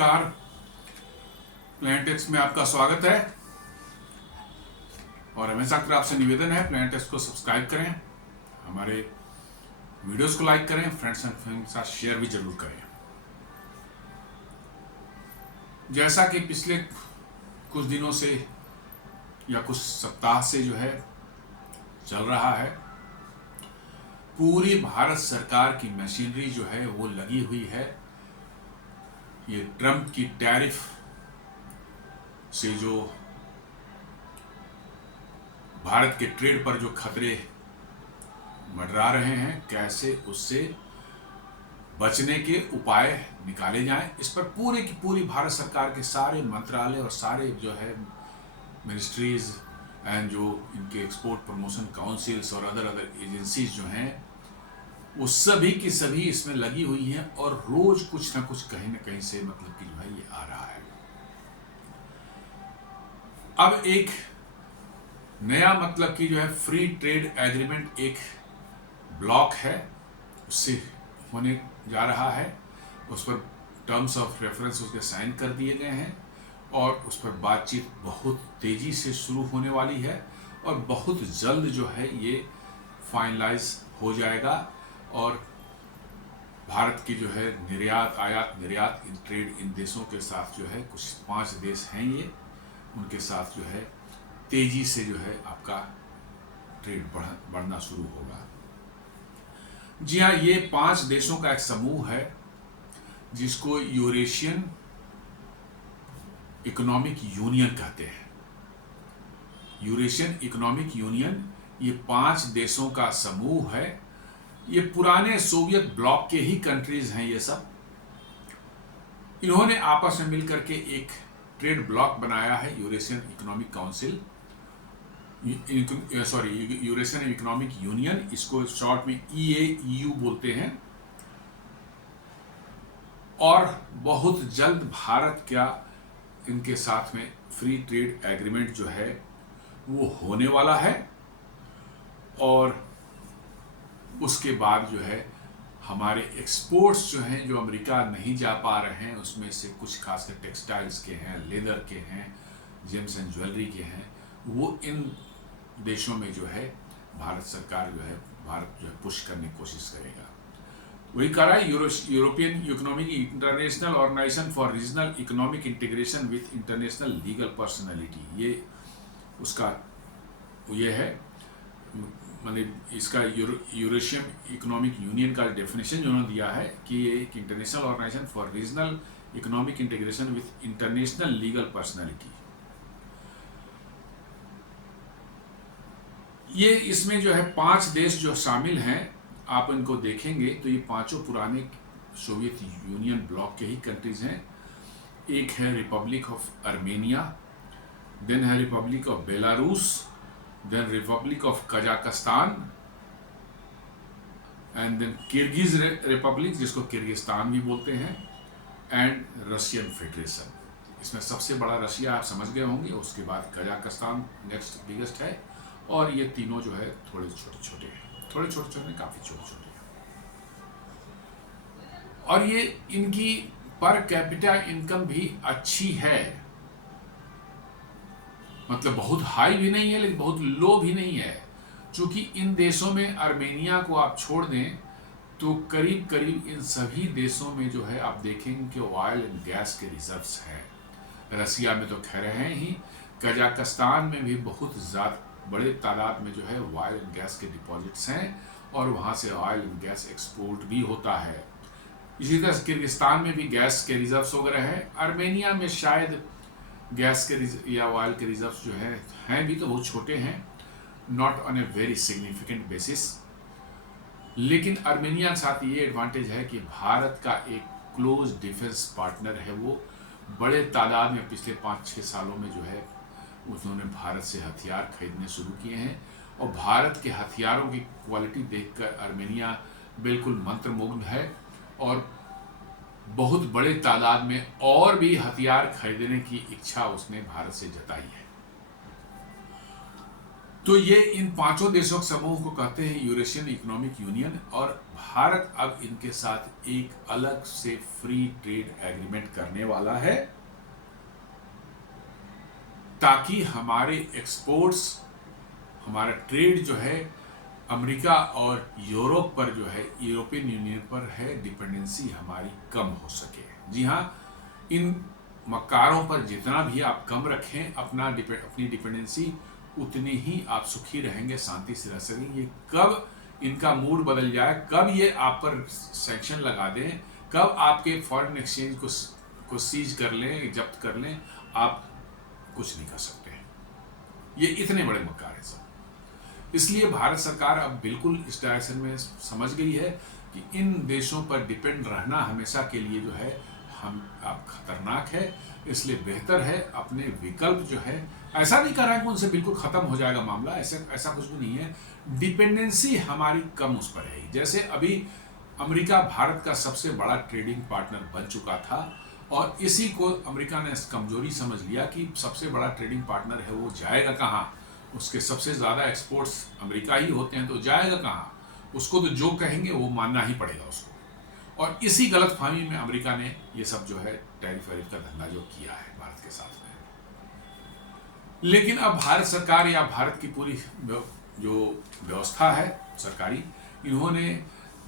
नमस्कार। प्लैनेटेक्स में आपका स्वागत है और हमेशा की आपसे निवेदन है प्लैनेटेक्स को सब्सक्राइब करें, हमारे वीडियोस को लाइक करें, फ्रेंड्स एंड फैमिली के साथ शेयर भी जरूर करें। जैसा कि पिछले कुछ दिनों से या कुछ सप्ताह से जो है चल रहा है, पूरी भारत सरकार की मशीनरी जो है वो लगी हुई है ये ट्रंप की टैरिफ से जो भारत के ट्रेड पर जो खतरे मंडरा रहे हैं, कैसे उससे बचने के उपाय निकाले जाएं, इस पर पूरी की पूरी भारत सरकार के सारे मंत्रालय और सारे जो है मिनिस्ट्रीज एंड जो इनके एक्सपोर्ट प्रमोशन काउंसिल्स और अदर एजेंसीज जो हैं वो सभी की सभी इसमें लगी हुई हैं और रोज कुछ ना कुछ कहीं ना कहीं से मतलब कि जो है ये आ रहा है। अब एक नया मतलब कि जो है फ्री ट्रेड एग्रीमेंट एक ब्लॉक है उससे होने जा रहा है, उस पर टर्म्स ऑफ रेफरेंस उसके साइन कर दिए गए हैं और उस पर बातचीत बहुत तेजी से शुरू होने वाली है और बहुत जल्द जो है ये फाइनलाइज हो जाएगा और भारत की जो है निर्यात आयात निर्यात इन ट्रेड इन देशों के साथ जो है कुछ 5 देश हैं ये, उनके साथ जो है तेजी से जो है आपका ट्रेड बढ़ना शुरू होगा। जी हाँ, ये 5 देशों का एक समूह है जिसको यूरेशियन इकोनॉमिक यूनियन कहते हैं। यूरेशियन इकोनॉमिक यूनियन ये 5 देशों का समूह है। ये पुराने सोवियत ब्लॉक के ही कंट्रीज हैं ये सब। इन्होंने आपस में मिलकर के एक ट्रेड ब्लॉक बनाया है, Eurasian economic council, Eurasian economic union, इसको शॉर्ट में EAEU बोलते हैं। और बहुत जल्द भारत क्या इनके साथ में फ्री ट्रेड एग्रीमेंट जो है वो होने वाला है और उसके बाद जो है हमारे एक्सपोर्ट्स जो हैं जो अमेरिका नहीं जा पा रहे हैं उसमें से कुछ खासकर टेक्सटाइल्स के हैं, लेदर के हैं, जेम्स एंड ज्वेलरी के हैं, वो इन देशों में जो है भारत सरकार जो है भारत जो है पुश करने की कोशिश करेगा। वही कह रहा है European economic international organisation for regional economic integration with international legal personality, ये उसका ये है मतलब इसका यूरेशियन इकोनॉमिक यूनियन का डेफिनेशन जो उन्होंने दिया है कि ये एक international organisation for regional economic integration with international legal personality. ये इसमें जो है 5 देश जो शामिल हैं, आप इनको देखेंगे तो ये 5 पुराने सोवियत यूनियन ब्लॉक के ही कंट्रीज हैं। एक है रिपब्लिक ऑफ आर्मेनिया, देन है Republic of Belarus, then Republic of Kazakhstan and then Kyrgyz Republic जिसको किर्गिस्तान भी बोलते हैं, एंड रशियन फेडरेशन। इसमें सबसे बड़ा रशिया आप समझ गए होंगे, उसके बाद कजाकिस्तान नेक्स्ट बिगेस्ट है और ये तीनों जो है थोड़े छोटे छोटे हैं, थोड़े छोटे छोटे काफ़ी छोटे छोटे हैं। और ये इनकी पर कैपिटा इनकम भी अच्छी है, मतलब बहुत हाई भी नहीं है लेकिन बहुत लो भी नहीं है। चूंकि इन देशों में आर्मेनिया को आप छोड़ दें तो करीब करीब इन सभी देशों में जो है आप देखेंगे कि ऑयल एंड गैस के रिजर्व्स हैं। रसिया में तो खैर हैं ही, कजाकिस्तान में भी बहुत ज़्यादा बड़े तादाद में जो है ऑयल एंड गैस के डिपॉजिट्स हैं और वहाँ से ऑयल एंड गैस एक्सपोर्ट भी होता है। इसी तरह किर्गिस्तान में भी गैस के रिजर्व्स वगैरह हैं। आर्मेनिया में शायद गैस के या ऑयल के रिजर्व्स जो हैं भी तो बहुत छोटे हैं, not on a very significant basis. लेकिन आर्मेनिया के साथ ये एडवांटेज है कि भारत का एक क्लोज डिफेंस पार्टनर है, वो बड़े तादाद में पिछले 5-6 सालों में जो है उन्होंने भारत से हथियार खरीदने शुरू किए हैं और भारत के हथियारों की क्वालिटी देखकर आर्मेनिया बिल्कुल मंत्रमुग्ध है और बहुत बड़े तादाद में और भी हथियार खरीदने की इच्छा उसने भारत से जताई है। तो ये इन पांचों देशों के समूह को कहते हैं यूरेशियन इकोनॉमिक यूनियन, और भारत अब इनके साथ एक अलग से फ्री ट्रेड एग्रीमेंट करने वाला है ताकि हमारे एक्सपोर्ट्स, हमारा ट्रेड जो है अमेरिका और यूरोप पर जो है, यूरोपियन यूनियन पर है, डिपेंडेंसी हमारी कम हो सके। जी हाँ, इन मक्कारों पर जितना भी आप कम रखें अपनी डिपेंडेंसी, उतनी ही आप सुखी रहेंगे, शांति से रह सकेंगे। कब इनका मूड बदल जाए, कब ये आप पर सैंक्शन लगा दें, कब आपके फॉरेन एक्सचेंज को सीज कर लें, जब्त कर लें, आप कुछ नहीं कर सकते। ये इतने बड़े मक्कार हैं सब। इसलिए भारत सरकार अब बिल्कुल इस डायरेक्शन में समझ गई है कि इन देशों पर डिपेंड रहना हमेशा के लिए जो है अब खतरनाक है। इसलिए बेहतर है अपने विकल्प जो है, ऐसा नहीं कर रहा है कि उनसे बिल्कुल खत्म हो जाएगा मामला, ऐसा कुछ भी नहीं है। डिपेंडेंसी हमारी कम उस पर है। जैसे अभी अमेरिका भारत का सबसे बड़ा ट्रेडिंग पार्टनर बन चुका था, और इसी को अमेरिका ने कमजोरी समझ लिया कि सबसे बड़ा ट्रेडिंग पार्टनर है, वो जाएगा कहाँ, उसके सबसे ज़्यादा एक्सपोर्ट्स अमेरिका ही होते हैं, तो जाएगा कहाँ, उसको तो जो कहेंगे वो मानना ही पड़ेगा उसको। और इसी गलतफहमी में अमेरिका ने ये सब जो है टैरिफ वैरिफ का धंधा जो किया है भारत के साथ में। लेकिन अब भारत सरकार या भारत की पूरी जो व्यवस्था है सरकारी, इन्होंने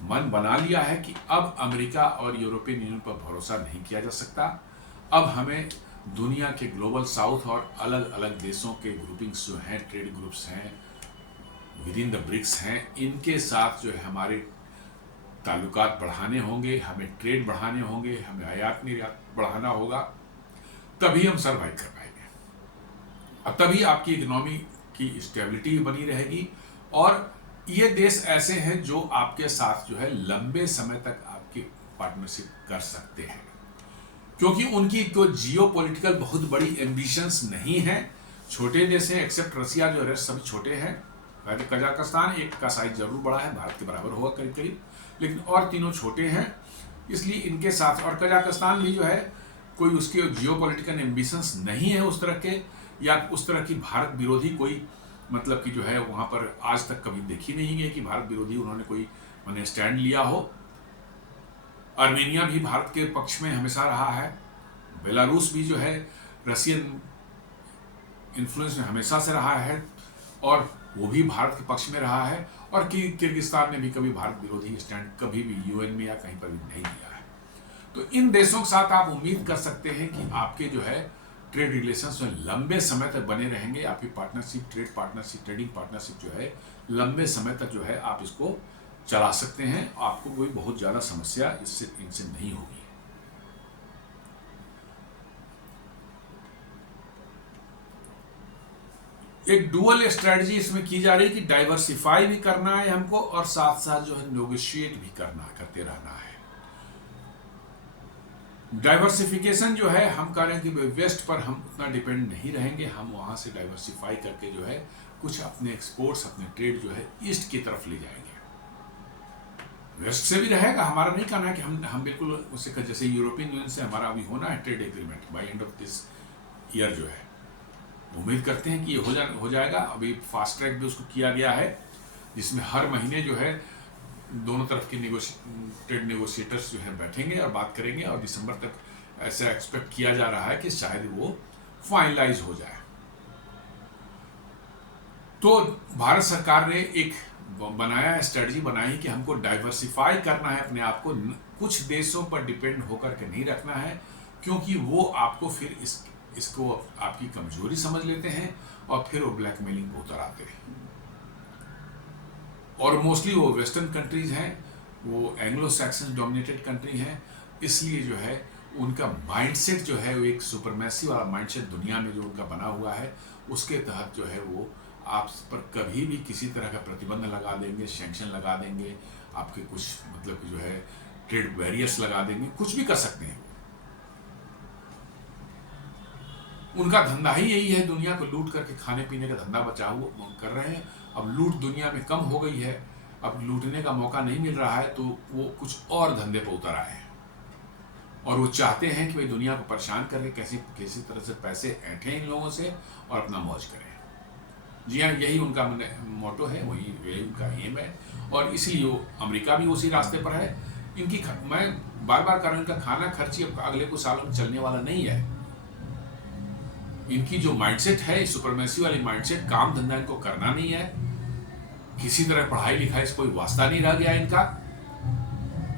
मन बना लिया है कि अब अमेरिका और यूरोपियन यूनियन पर भरोसा नहीं किया जा सकता। अब हमें दुनिया के ग्लोबल साउथ और अलग अलग देशों के ग्रुपिंग्स जो हैं, ट्रेड ग्रुप्स हैं, विद इन द ब्रिक्स हैं, इनके साथ जो है हमारे ताल्लुकात बढ़ाने होंगे, हमें ट्रेड बढ़ाने होंगे, हमें आयात निर्यात बढ़ाना होगा, तभी हम सर्वाइव कर पाएंगे। और तभी आपकी इकोनॉमी की स्टेबिलिटी बनी रहेगी। और ये देश ऐसे हैं जो आपके साथ जो है लंबे समय तक आपकी पार्टनरशिप कर सकते हैं, क्योंकि उनकी कोई जियोपॉलिटिकल बहुत बड़ी एम्बिशंस नहीं है। छोटे देश हैं, एक्सेप्ट रसिया, जो रेस्ट सभी छोटे हैं। कजाकिस्तान एक का साइज जरूर बड़ा है, भारत के बराबर होगा करीब करीब, लेकिन और तीनों छोटे हैं। इसलिए इनके साथ, और कजाकिस्तान भी जो है कोई उसके जियोपॉलिटिकल एम्बिशंस नहीं है उस तरह के, या उस तरह की भारत विरोधी कोई मतलब कि जो है वहाँ पर आज तक कभी देखी नहीं है कि भारत विरोधी उन्होंने कोई मैंने स्टैंड लिया हो। आर्मेनिया भी भारत के पक्ष में हमेशा रहा है। बेलारूस भी जो है रशियन इन्फ्लुएंस में हमेशा से रहा है, और वो भी भारत के पक्ष में रहा है। और किर्गिस्तान ने भी कभी भारत विरोधी स्टैंड कभी भी यूएन में या कहीं पर भी नहीं लिया है। तो इन देशों के साथ आप उम्मीद कर सकते हैं कि आपके जो है ट्रेड रिलेशंस में लंबे समय तक बने रहेंगे। आपकी partnership, trade partnership, trading partnership जो है लंबे समय तक जो है आप इसको चला सकते हैं। आपको कोई बहुत ज़्यादा समस्या इनसे नहीं होगी। एक डुअल स्ट्रेटजी इसमें की जा रही है कि डाइवर्सिफाई भी करना है हमको, और साथ साथ जो है नेगोशिएट भी करते रहना है। डाइवर्सिफिकेशन जो है हम कह रहे हैं कि वेस्ट पर हम उतना डिपेंड नहीं रहेंगे, हम वहां से डाइवर्सिफाई करके जो है कुछ अपने एक्सपोर्ट्स, अपने ट्रेड जो है ईस्ट की तरफ ले जाएंगे। वेस्ट से भी रहेगा, हमारा नहीं कहना है कि हम बिल्कुल उससे, जैसे यूरोपियन यूनियन से हमारा अभी होना है trade agreement by end of this year जो है, उम्मीद करते हैं कि ये हो जाएगा। अभी फास्ट ट्रैक भी उसको किया गया है, जिसमें हर महीने जो है दोनों तरफ के ट्रेड नेगोशिएटर्स जो है बैठेंगे और बात करेंगे, और दिसंबर तक ऐसा एक्सपेक्ट किया जा रहा है कि शायद वो फाइनलाइज हो जाए। तो भारत सरकार ने एक स्ट्रेटजी बनाई कि हमको डाइवर्सिफाई करना है अपने आप को, कुछ देशों पर डिपेंड होकर के नहीं रखना है, क्योंकि वो आपको फिर इसको आपकी कमजोरी समझ लेते हैं और फिर वो ब्लैकमेलिंग को उतर आते हैं। और मोस्टली वो वेस्टर्न कंट्रीज हैं, वो एंग्लो सैक्सन डोमिनेटेड कंट्री हैं, इसलिए जो है उनका माइंडसेट जो है वो एक सुपरमेसी वाला माइंडसेट दुनिया में जो उनका बना हुआ है, उसके तहत जो है वो आप पर कभी भी किसी तरह का प्रतिबंध लगा देंगे, सैंक्शन लगा देंगे, आपके कुछ मतलब जो है ट्रेड बैरियर्स लगा देंगे, कुछ भी कर सकते हैं। उनका धंधा ही यही है, दुनिया को लूट करके खाने पीने का धंधा कर रहे हैं। अब लूट दुनिया में कम हो गई है, अब लूटने का मौका नहीं मिल रहा है, तो वो कुछ और धंधे पर उतर आए हैं, और वो चाहते हैं कि भाई दुनिया को परेशान करके किसी तरह से पैसे ऐंठें इन लोगों से और अपना मौज करें। जी हाँ, यही उनका मोटो है, वही यही उनका एम है, और इसलिए वो अमेरिका भी उसी रास्ते पर है। मैं बार बार कह रहा हूँ, इनका खाना खर्ची अब अगले कुछ सालों में चलने वाला नहीं है। इनकी जो माइंडसेट है, सुपरमेसी वाली माइंडसेट, काम धंधा इनको करना नहीं है, किसी तरह पढ़ाई लिखाई से कोई वास्ता नहीं रह गया इनका।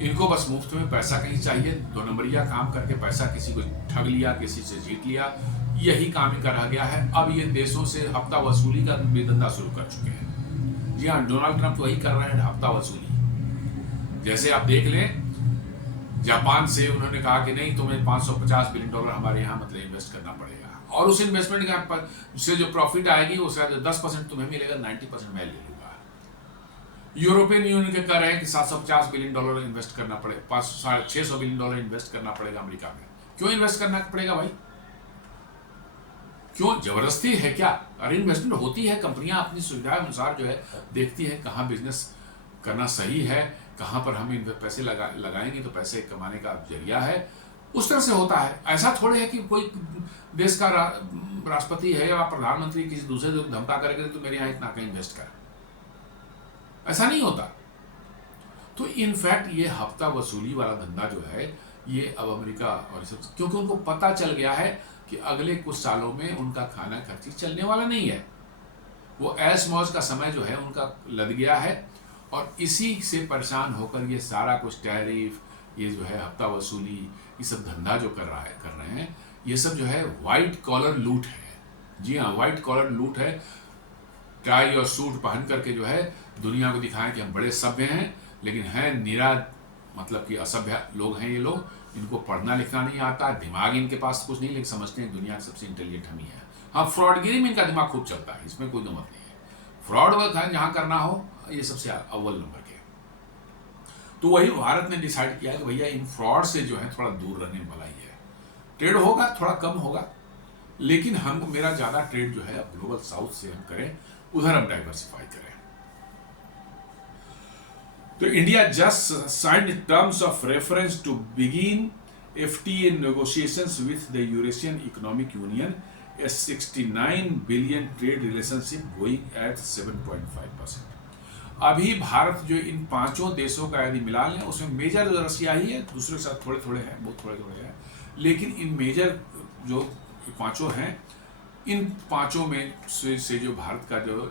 इनको बस मुफ्त में पैसा कहीं चाहिए, 2 नंबरिया काम करके पैसा किसी को ठग लिया, किसी से जीत लिया, यही काम इनका रह गया है। अब ये देशों से हफ्ता वसूली का बेधंधा शुरू कर चुके हैं। जी हाँ, डोनाल्ड ट्रंप वही कर रहे हैं, हफ्ता वसूली। जैसे आप देख लें, जापान से उन्होंने कहा कि नहीं, तुम्हें $550 बिलियन हमारे यहाँ मतलब इन्वेस्ट करना पड़ेगा, और उस इन्वेस्टमेंट से जो प्रॉफिट आएगी वो शायद 10% तुम्हें मिलेगा, 90% मैं ले लूंगा। यूरोपियन यूनियन के कह रहे हैं कि $750 बिलियन इन्वेस्ट करना पड़ेगा, $600 बिलियन इन्वेस्ट करना पड़ेगा अमेरिका में। क्यों इन्वेस्ट करना पड़ेगा भाई? क्यों, जबरदस्ती है क्या? अरे इन्वेस्टमेंट होती है, कंपनियां अपनी सुविधा अनुसार जो है देखती है कहाँ बिजनेस करना सही है, कहाँ पर हम पैसे लगाएंगे तो पैसे कमाने का जरिया है, उस तरह से होता है। ऐसा थोड़े है कि कोई देश का राष्ट्रपति है या प्रधानमंत्री किसी दूसरे को धमका करेगा तो मेरे यहाँ इतना कहीं इन्वेस्ट कर, ऐसा नहीं होता। तो इनफैक्ट ये हफ्ता वसूली वाला धंधा जो है, ये अब अमेरिका और सब, क्योंकि उनको पता चल गया है कि अगले कुछ सालों में उनका खाना खर्ची चलने वाला नहीं है, वो ऐश मौज का समय जो है उनका लद गया है, और इसी से परेशान होकर ये सारा कुछ टैरिफ, ये जो है हफ्ता वसूली, ये सब धंधा जो कर रहे हैं, ये सब जो है वाइट कॉलर लूट है। जी हाँ, वाइट कॉलर लूट है। टाई और सूट पहन करके जो है दुनिया को दिखाएं कि हम बड़े सभ्य हैं, लेकिन हैं निरा मतलब कि असभ्य लोग हैं ये लोग। इनको पढ़ना लिखना नहीं आता, दिमाग इनके पास कुछ नहीं, लेकिन समझते हैं दुनिया के सबसे इंटेलिजेंट हम ही हैं। हाँ, फ्रॉडगिरी में इनका दिमाग खूब चलता है, इसमें कोई दो मत नहीं है। फ्रॉड वर्क जहाँ करना हो, ये सबसे अव्वल नंबर के। तो वही भारत ने डिसाइड किया कि भैया इन फ्रॉड से जो है थोड़ा दूर रहने वाला ही है। ट्रेड होगा, थोड़ा कम होगा, लेकिन हमको मेरा ज़्यादा ट्रेड जो है ग्लोबल साउथ से हम करें, उधर हम डाइवर्सिफाई करें। तो India just signed terms of reference to begin FTA negotiations with the Eurasian Economic Union, a 69 billion trade relationship going at 7.5%। अभी भारत जो इन 5 देशों का यदि मिला लें, उसमें मेजर रशिया ही है, दूसरे के साथ थोड़े थोड़े हैं, बहुत थोड़े थोड़े हैं, लेकिन इन मेजर जो 5 हैं, इन 5 में से जो भारत का जो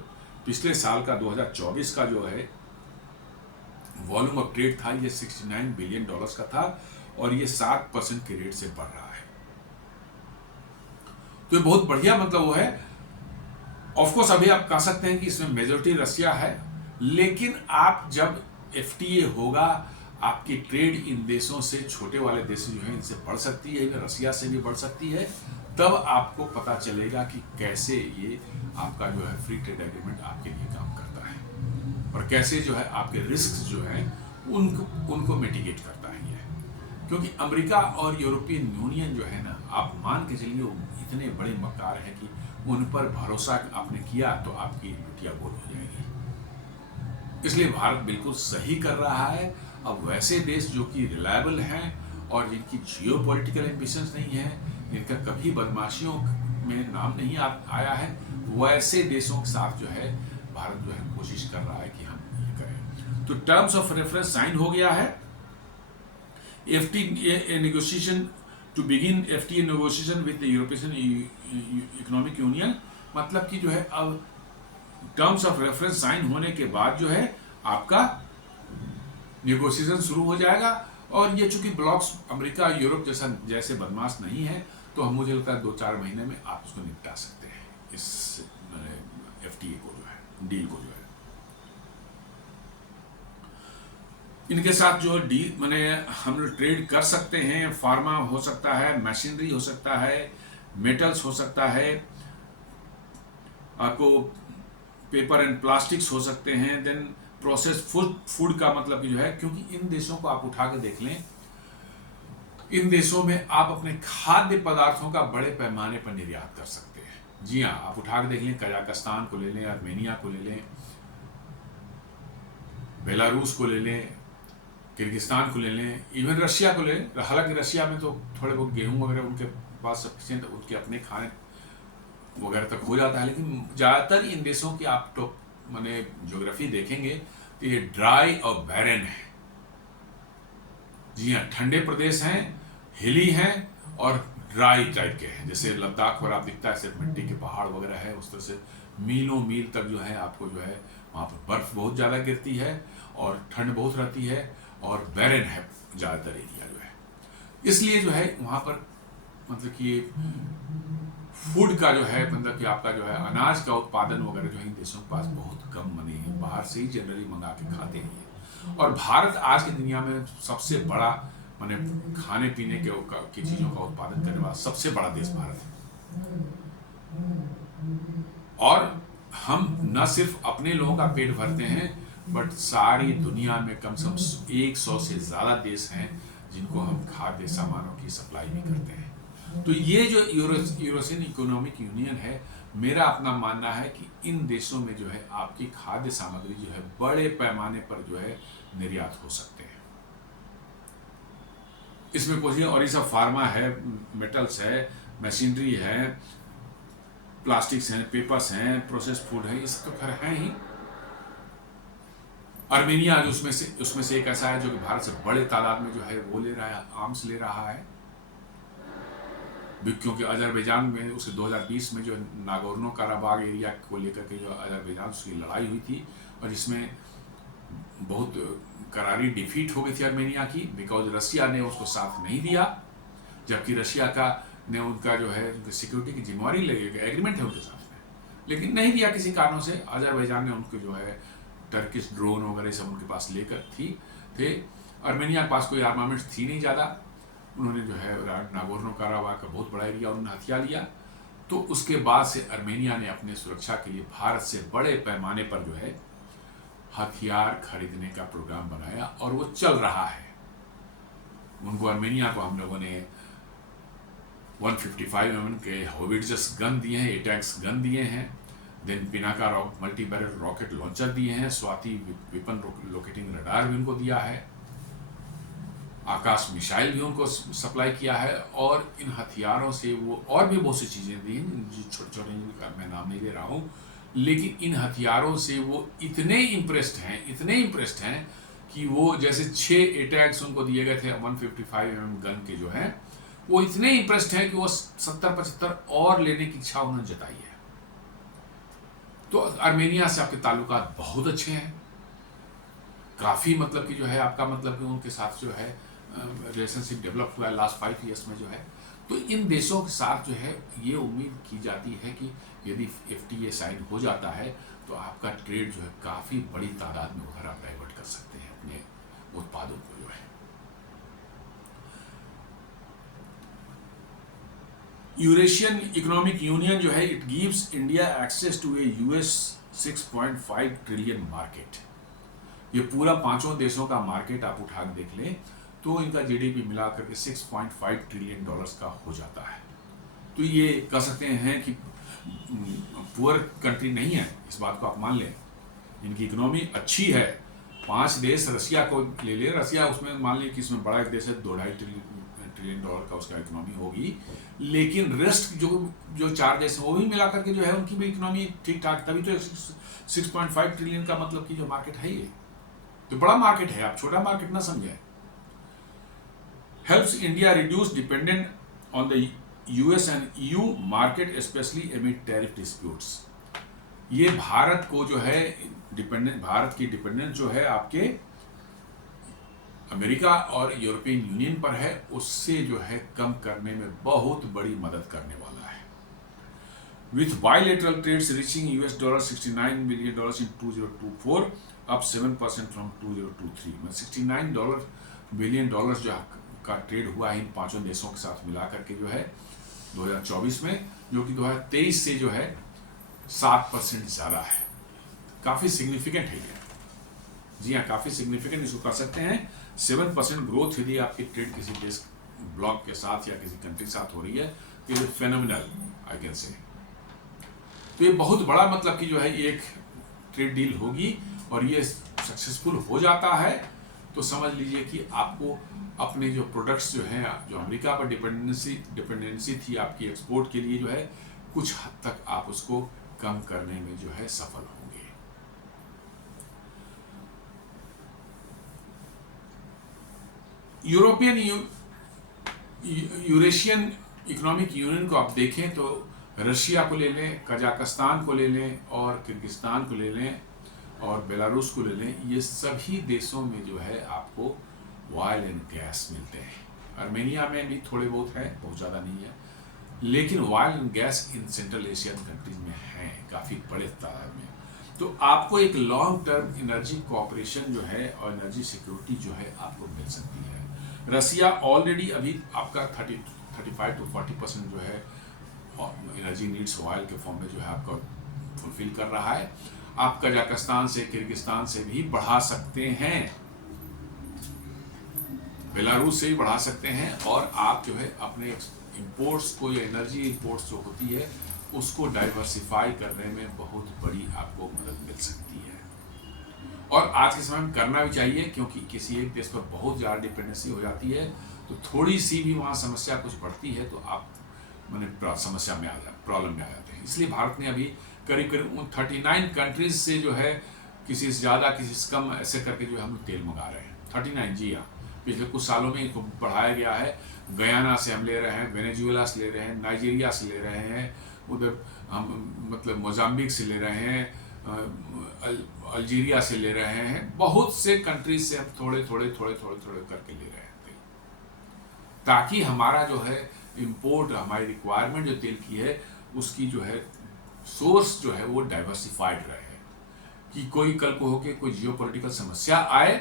पिछले साल का 2024 का जो है वॉल्यूम ऑफ ट्रेड था, ये $69 बिलियन का था, और ये 7% के रेट से बढ़ रहा है। तो ये बहुत बढ़िया मतलब वो है। ऑफकोर्स अभी आप कह सकते हैं कि इसमें मेजोरिटी रशिया है, लेकिन आप जब FTA होगा, आपकी ट्रेड इन देशों से, छोटे वाले देश जो हैं, इनसे बढ़ सकती है, रशिया से भी बढ़ सकती है। तब आपको पता चलेगा कि कैसे ये आपका जो है फ्री ट्रेड एग्रीमेंट आपके लिए काम करता है, और कैसे जो है आपके रिस्क जो है उनको मिटिगेट करता है ये। क्योंकि अमेरिका और यूरोपियन यूनियन जो है ना, आप मान के चलिए इतने बड़े मक्कार हैं कि उन पर भरोसा आपने किया तो आपकी लुटिया गोल हो जाएगी। इसलिए भारत बिल्कुल सही कर रहा है। अब वैसे देश जो कि रिलायबल हैं और जिनकी जियोपॉलिटिकल एम्बिशंस नहीं है, जिनका कभी बदमाशियों में नाम नहीं आया है, वैसे देशों के साथ जो है भारत जो है कोशिश कर रहा है कि हम ये करें। तो टर्म्स ऑफ रेफरेंस साइन हो गया है। FTA negotiation to begin FTA negotiation with the European Economic Union, मतलब कि जो है अब टर्म्स ऑफ रेफरेंस साइन होने के बाद जो है आपका नेगोशिएशन शुरू हो जाएगा। और ये चूंकि ब्लॉक्स अमेरिका यूरोप जैसे बदमाश नहीं है, तो मुझे लगता है 2-4 महीने में आप उसको निपटा सकते हैं, इस FTA को जो है, डील को जो है। इनके साथ जो डील मैंने हम लोग ट्रेड कर सकते हैं, फार्मा हो सकता है, मशीनरी हो सकता है, मेटल्स हो सकता है, आपको पेपर एंड प्लास्टिक्स हो सकते हैं, देन प्रोसेस फूड का मतलब कि जो है, क्योंकि इन देशों को आप उठा के देख लें, इन देशों में आप अपने खाद्य पदार्थों का बड़े पैमाने पर निर्यात कर सकते हैं। जी हाँ, आप उठा के देख लें, कजाकिस्तान को ले लें, आर्मेनिया को ले लें, बेलारूस को ले लें, किर्गिस्तान को ले लें, इवन रशिया को ले लें। हालांकि रशिया में तो थोड़े बहुत गेहूं वगैरह उनके पास सफिशिएंट, उनके अपने वगैरह तक हो जाता है। लेकिन ज़्यादातर इन देशों की आप तो माने ज्योग्राफी देखेंगे तो ये ड्राई और बैरन है। जी हाँ, ठंडे प्रदेश हैं, हिली हैं और ड्राई टाइप के हैं। जैसे लद्दाख वगैरह आप दिखता है सिर्फ मिट्टी के पहाड़ वगैरह है, उस तरह से मीलों मील तक जो है आपको जो है वहाँ पर बर्फ़ बहुत ज़्यादा गिरती है और ठंड बहुत रहती है और बैरन है ज़्यादातर एरिया जो है। इसलिए जो है वहाँ पर मतलब कि फूड का जो है मतलब कि आपका जो है अनाज का उत्पादन वगैरह जो है इन देशों के पास बहुत कम मनी है, बाहर से ही जनरली मंगा के खाते हैं ये। और भारत आज की दुनिया में सबसे बड़ा माने खाने पीने की चीज़ों का उत्पादन करने वाला सबसे बड़ा देश भारत है। और हम न सिर्फ अपने लोगों का पेट भरते हैं बट सारी दुनिया में कम से कम 100 से ज़्यादा देश हैं जिनको हम खाद्य सामानों की सप्लाई भी करते हैं। तो ये जो यूरोशियन इकोनॉमिक यूनियन है, मेरा अपना मानना है कि इन देशों में जो है आपकी खाद्य सामग्री जो है बड़े पैमाने पर जो है निर्यात हो सकते हैं। इसमें कुछ और ये सब फार्मा है, मेटल्स है, मशीनरी है, प्लास्टिक्स हैं, पेपर्स हैं, प्रोसेस फूड है, ये सब तो खैर हैं ही। आर्मेनिया जो उसमें से एक ऐसा है जो कि भारत से बड़े तादाद में जो है वो ले रहा है, आर्म्स ले रहा है। क्योंकि अजरबैजान में उसके 2020 में जो नागोर्नो काराबाग एरिया को लेकर के जो अजरबैजान उसकी लड़ाई हुई थी और जिसमें बहुत करारी डिफीट हो गई थी आर्मेनिया की, बिकॉज रशिया ने उसको साथ नहीं दिया, जबकि रशिया का ने उनका जो है सिक्योरिटी की जिम्मेवारी लेके एग्रीमेंट है उनके साथ में, लेकिन नहीं दिया किसी कारणों से। अजरबैजान ने उनको जो है टर्किश ड्रोन वगैरह सब उनके पास लेकर थे। आर्मेनिया के पास कोई आर्मामेंट्स थी नहीं ज़्यादा, उन्होंने जो है नागोर्नो काराबाग का बहुत बड़ा एरिया उन्होंने हथिया लिया। तो उसके बाद से आर्मेनिया ने अपने सुरक्षा के लिए भारत से बड़े पैमाने पर जो है हथियार खरीदने का प्रोग्राम बनाया और वो चल रहा है। उनको आर्मेनिया को हम लोगों ने 155 mm के होविट्ज़र्स गन दिए हैं, एटैक्स गन दिए हैं, then Pinaka multi barrel rocket launcher दिए हैं, स्वाति वेपन लोकेटिंग रडार भी उनको दिया है, आकाश मिसाइल भी उनको सप्लाई किया है। और इन हथियारों से वो और भी बहुत सी चीज़ें दी हैं छोटे छोटे जिनका मैं नाम नहीं ले रहा हूँ, लेकिन इन हथियारों से वो इतने इम्प्रेस्ड हैं कि वो जैसे 6 अटैक्स उनको दिए गए थे 155 mm गन के जो हैं, वो इतने इम्प्रेस्ड हैं कि वो 70-75 और लेने की इच्छा उन्होंने जताई है। तो आर्मेनिया से आपके ताल्लुकात बहुत अच्छे हैं, काफ़ी मतलब कि जो है आपका मतलब कि उनके साथ जो है रिलेशनशिप डेवलप हुआ है लास्ट 5 ईयर्स में जो है। तो इन देशों के साथ जो है ये उम्मीद की जाती है कि यदि FTA साइन हो जाता है तो आपका ट्रेड जो है काफ़ी बड़ी तादाद में उधर आप डाइवर्ट कर सकते हैं अपने उत्पादों को जो है। यूरेशियन इकोनॉमिक यूनियन जो है it gives India access to a US 6.5 trillion market. ये पूरा 5 देशों का मार्केट आप उठा के देख लें तो इनका GDP मिला करके 6.5 ट्रिलियन डॉलर्स का हो जाता है। तो ये कह सकते हैं कि पुअर कंट्री नहीं है, इस बात को आप मान लें। इनकी इकोनॉमी अच्छी है। 5 देश रशिया को ले ले, रशिया उसमें मान लीजिए कि इसमें बड़ा एक देश है, 2-2.5 ट्रिलियन डॉलर का उसका इकोनॉमी होगी, लेकिन रेस्ट जो 4 देश हैं वो भी मिला करके जो है उनकी भी इकोनॉमी ठीक ठाक, तभी तो 6.5 ट्रिलियन का मतलब कि जो मार्केट है ये तो बड़ा मार्केट है, आप छोटा मार्केट ना समझें। Helps India reduce dependent on the US and EU market specially एमिड tariff disputes. ये भारत को जो है भारत की डिपेंडेंस जो है आपके अमेरिका और यूरोपियन यूनियन पर है, उससे जो है कम करने में बहुत बड़ी मदद करने वाला है। With bilateral trades reaching $69 billion in 2024 up 7% from 2023, मतलब $69 बिलियन जो का ट्रेड हुआ है इन 5 देशों के साथ मिला करके जो है 2024 में, जो कि 2023 से जो है 7% ज़्यादा है। काफ़ी सिग्निफिकेंट है ये, जी हाँ काफ़ी सिग्निफिकेंट इसको कर सकते हैं। 7% ग्रोथ यदि आपकी ट्रेड किसी देश ब्लॉक के साथ या किसी कंट्री के साथ हो रही है तो ये फेनोमिनल आई कैन से। तो ये बहुत बड़ा मतलब कि जो है एक ट्रेड डील होगी और ये सक्सेसफुल हो जाता है तो समझ लीजिए कि आपको अपने जो प्रोडक्ट्स जो हैं, जो अमेरिका पर डिपेंडेंसी थी आपकी एक्सपोर्ट के लिए जो है कुछ हद तक आप उसको कम करने में जो है सफल होंगे। यूरेशियन इकोनॉमिक यूनियन को आप देखें तो रशिया को ले लें, कजाकिस्तान को ले लें और किर्गिस्तान को ले लें और बेलारूस को ले लें, ये सभी देशों में जो है आपको ऑयल एंड गैस मिलते हैं। आर्मेनिया में भी थोड़े बहुत है, बहुत ज़्यादा नहीं है, लेकिन oil and gas in central Asian countries में हैं काफ़ी बड़े तादाद में। तो आपको एक लॉन्ग टर्म एनर्जी कोऑपरेशन जो है और एनर्जी सिक्योरिटी जो है आपको मिल सकती है। रसिया ऑलरेडी अभी आपका 35 to 40% जो है एनर्जी नीड्स ऑयल के फॉर्म में जो है आपका फुलफिल कर रहा है। आप कजाकिस्तान से, किर्गिस्तान से भी बढ़ा सकते हैं, बेलारूस से भी बढ़ा सकते हैं, और आप जो है अपने इंपोर्ट्स को या एनर्जी इंपोर्ट्स जो होती है उसको डाइवर्सिफाई करने में बहुत बड़ी आपको मदद मिल सकती है। और आज के समय में करना भी चाहिए, क्योंकि किसी एक देश पर बहुत ज़्यादा डिपेंडेंसी हो जाती है तो थोड़ी सी भी वहाँ समस्या कुछ बढ़ती है तो आप समस्या में प्रॉब्लम में आ जाते हैं। इसलिए भारत ने अभी करीब करीब 39 कंट्रीज से जो है किसी से ज़्यादा किसी से कम ऐसे करके जो है हम तेल मंगा रहे हैं। 39, जी हाँ, पिछले कुछ सालों में इसको बढ़ाया गया है। गयाना से हम ले रहे हैं, वेनेजुएला से ले रहे हैं, नाइजीरिया से ले रहे हैं, उधर हम मतलब मोजाम्बिक से ले रहे हैं, अल्जीरिया से ले रहे हैं, बहुत से कंट्रीज से हम थोड़े थोड़े करके ले रहे हैं, ताकि हमारा जो है इंपोर्ट, हमारी रिक्वायरमेंट जो तेल की है उसकी जो है सोर्स जो है वो डाइवर्सिफाइड रहे, कि कोई कल को होके कोई जियोपॉलिटिकल समस्या आए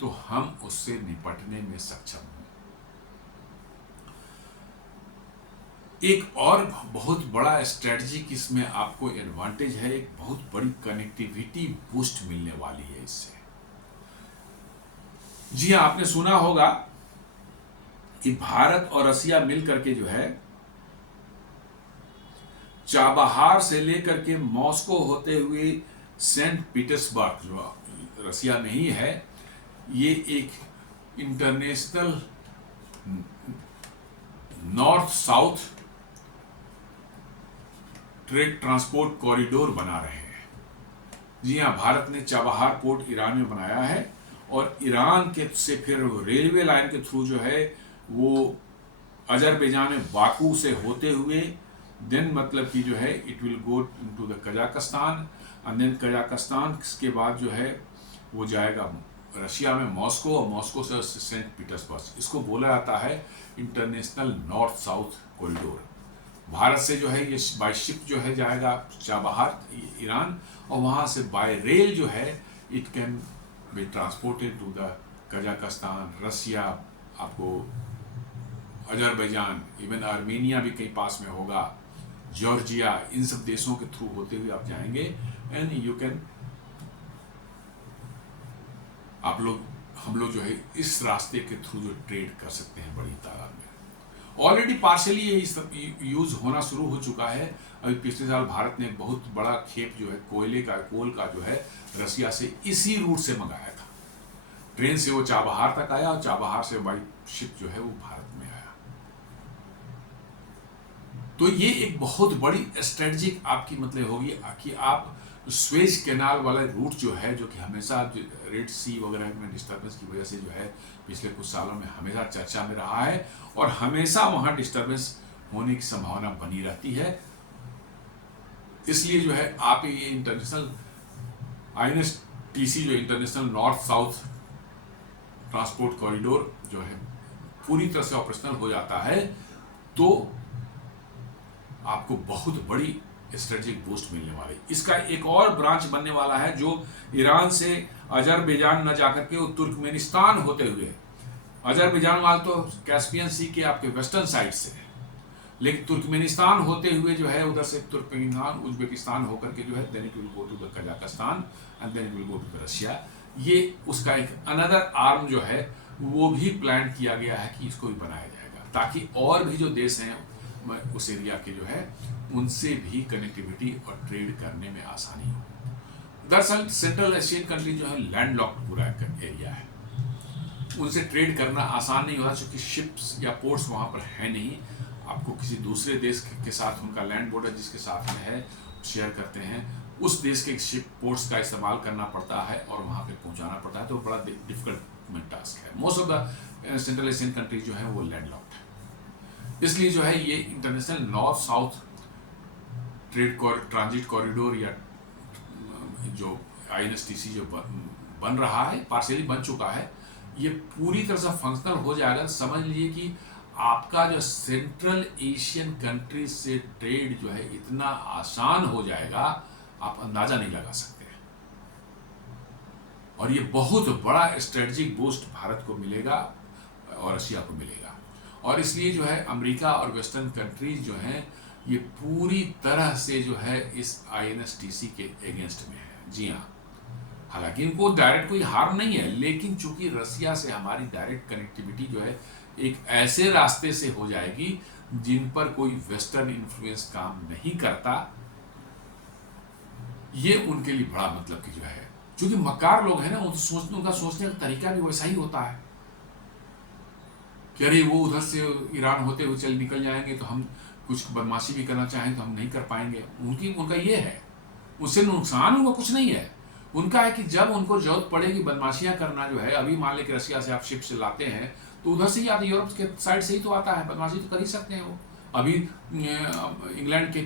तो हम उससे निपटने में सक्षम हों। एक और बहुत बड़ा स्ट्रेटजिक इसमें आपको एडवांटेज है, एक बहुत बड़ी कनेक्टिविटी बूस्ट मिलने वाली है इससे। जी हाँ, आपने सुना होगा कि भारत और रसिया मिलकर के जो है चाबहार से लेकर के मॉस्को होते हुए सेंट पीटर्सबर्ग, जो रसिया में ही है, ये एक international north south trade transport corridor बना रहे हैं। जी हाँ, भारत ने चाबहार पोर्ट ईरान में बनाया है और ईरान के से फिर रेलवे लाइन के थ्रू जो है वो अजरबैजान में बाकू से होते हुए देन मतलब कि जो है it will go to the Kazakhstan, and then Kazakhstan के बाद जो है वो जाएगा रशिया में मॉस्को, और मॉस्को से सेंट पीटर्सबर्ग। इसको बोला जाता है international north south corridor. Bharat से जो है ये बाय शिप जो है जाएगा चाबहार ईरान, और वहाँ से बाय रेल जो है it can be transported to the Kazakhstan, Russia, आपको अजरबैजान, इवन आर्मेनिया भी कहीं पास में होगा, जॉर्जिया, इन सब देशों के थ्रू होते हुए आप जाएंगे एंड यू कैन, हम लोग जो है इस रास्ते के थ्रू जो ट्रेड कर सकते हैं बड़ी तादाद में। ऑलरेडी पार्शियली ये सब यूज होना शुरू हो चुका है। अभी पिछले साल भारत ने बहुत बड़ा खेप जो है कोल का जो है रसिया से इसी रूट से मंगाया था। ट्रेन से वो चाबहार तक आया और चाबहार से बाई शिप जो है वो भारत में आया। तो ये एक बहुत बड़ी स्ट्रेटजिक आपकी मतलब होगी कि आप स्वेज कैनाल वाला रूट जो है, जो कि हमेशा रेड सी वगैरह में डिस्टर्बेंस की वजह से जो है पिछले कुछ सालों में हमेशा चर्चा में रहा है और हमेशा वहाँ डिस्टर्बेंस होने की संभावना बनी रहती है। इसलिए जो है आप ये इंटरनेशनल INSTC जो international north south transport corridor जो है पूरी तरह से ऑपरेशनल हो जाता है तो आपको बहुत बड़ी स्ट्रेटेजिक बूस्ट मिलने वाली। इसका एक और ब्रांच बनने वाला है जो ईरान से अजरबैजान न जाकर के वो तुर्कमेनिस्तान होते हुए, अजरबैजान वाला तो कैस्पियन सी के आपके वेस्टर्न साइड से है, लेकिन तुर्कमेनिस्तान होते हुए जो है उधर से तुर्कमेनिस्तान उज्बेकिस्तान होकर के जो है then it will go to the Kazakhstan and then it will go to the Russia. ये उसका एक अनदर आर्म जो है वो भी प्लान किया गया है कि इसको भी बनाया जाएगा ताकि और भी जो देश हैं उस एरिया के जो है उनसे भी कनेक्टिविटी और ट्रेड करने में आसानी हो। दरअसल सेंट्रल एशियन कंट्री जो है लैंडलॉक्ड पूरा एरिया है, उनसे ट्रेड करना आसान नहीं होता क्योंकि शिप्स या पोर्ट्स वहाँ पर है नहीं आपको किसी दूसरे देश के साथ उनका लैंड बॉर्डर जिसके साथ में है शेयर करते हैं, उस देश के शिप पोर्ट्स का इस्तेमाल करना पड़ता है और वहाँ पे पहुँचाना पड़ता है, तो बड़ा डिफिकल्ट टास्क है। Most of the central Asian countries जो है वो लैंडलॉक्ड है, इसलिए जो है ये international north south transit corridor या जो INSTC जो बन रहा है, पार्शियली बन चुका है, ये पूरी तरह से फंक्शनल हो जाएगा। समझ लीजिए कि आपका जो सेंट्रल एशियन कंट्रीज से ट्रेड जो है इतना आसान हो जाएगा, आप अंदाजा नहीं लगा सकते। और ये बहुत बड़ा स्ट्रेटजिक बूस्ट भारत को मिलेगा और रशिया को मिलेगा। और इसलिए जो है अमेरिका और वेस्टर्न कंट्रीज जो हैं ये पूरी तरह से जो है इस INSTC के अगेंस्ट में है। जी हाँ, हालांकि इनको डायरेक्ट कोई हार्म नहीं है, लेकिन चूंकि रसिया से हमारी डायरेक्ट कनेक्टिविटी जो है एक ऐसे रास्ते से हो जाएगी जिन पर कोई वेस्टर्न इन्फ्लुएंस काम नहीं करता, ये उनके लिए बड़ा मतलब की जो है, चूंकि मक्कार लोग हैं ना, उनका सोचने का तरीका भी वैसा ही होता है कि अरे वो उधर से ईरान होते हुए चल निकल जाएंगे तो हम कुछ बदमाशी भी करना चाहें तो हम नहीं कर पाएंगे। उनका ये है, उससे नुकसान उनको कुछ नहीं है। उनका है कि जब उनको जरूरत पड़ेगी बदमाशियां करना जो है, अभी मान लें कि रशिया से आप शिप से लाते हैं तो उधर से ही आता है, यूरोप के साइड से ही तो आता है, बदमाशी तो कर ही सकते हैं वो। अभी इंग्लैंड के